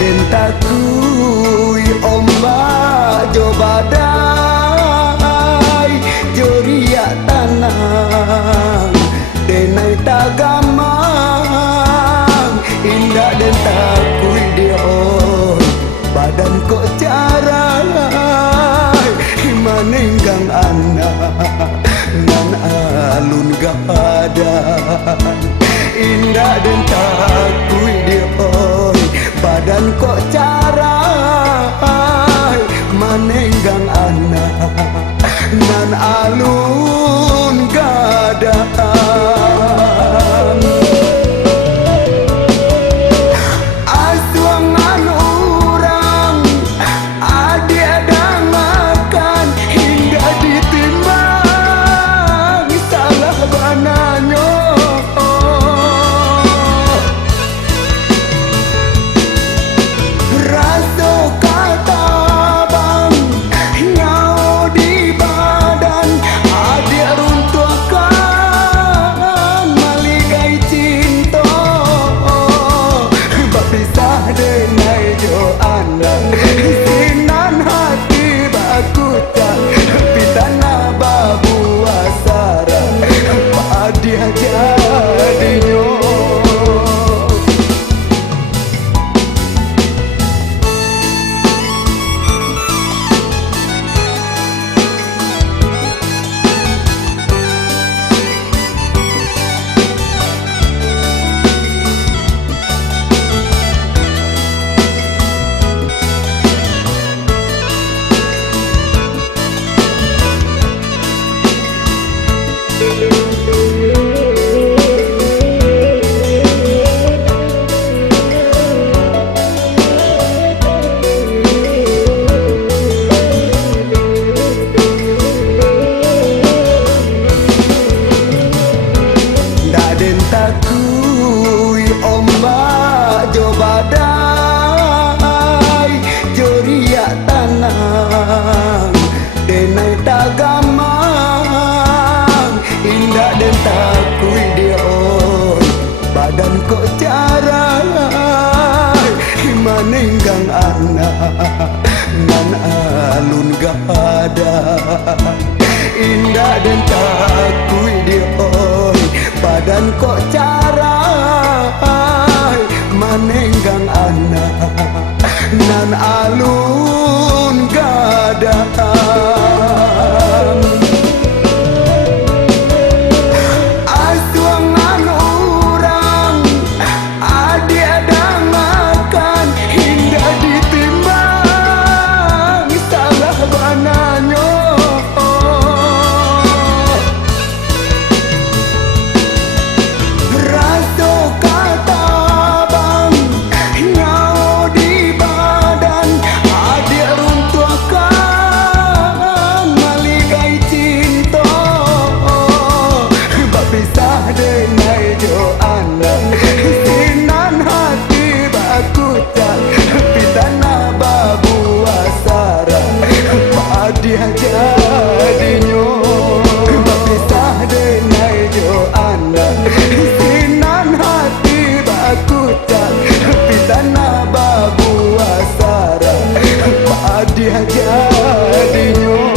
den takui ombak jo badai jo riak tanang denai tagamang indah den takui dion badan kok carai manenggang anak nan alun gadan indah den takui dion badan kok carai manenggang anak nan alun gadan. Asuangan orang adik dangakan hingga ditimbang salah bananyo. Rasa kata bang nyawa di badan adik runtuhkan maligai cinta berpisah dengan jo anak sinan hati bakutan pitana babu asara padia jadinya. Den takui ombak jo badai jo riak tanang denai tagamang indah den takui dion badan kok carai manenggang anak nan alun gadan indah den takui dion badan kok carai manenggang anak nan alun gadan. Asuangan orang adik dangakan hingga ditimbang salah bananyo. Rasa kata bang nyawa di badan adik runtuhkan maligai cinta berpisah dengan jo anak sinan hati bakutan pitana babu asara padia jadinya. Berpisah dengan jo anak sinan hati bakutan pitana babu asara padia jadinya.